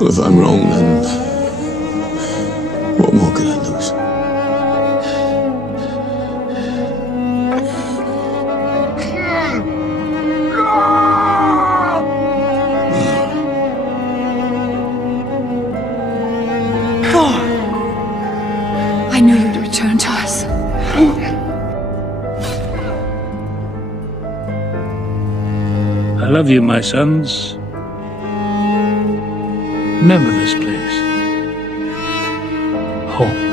Well, if I'm wrong, then what more can I lose? Thor! I knew you'd return to us. I love you, my sons. Remember this place. Home.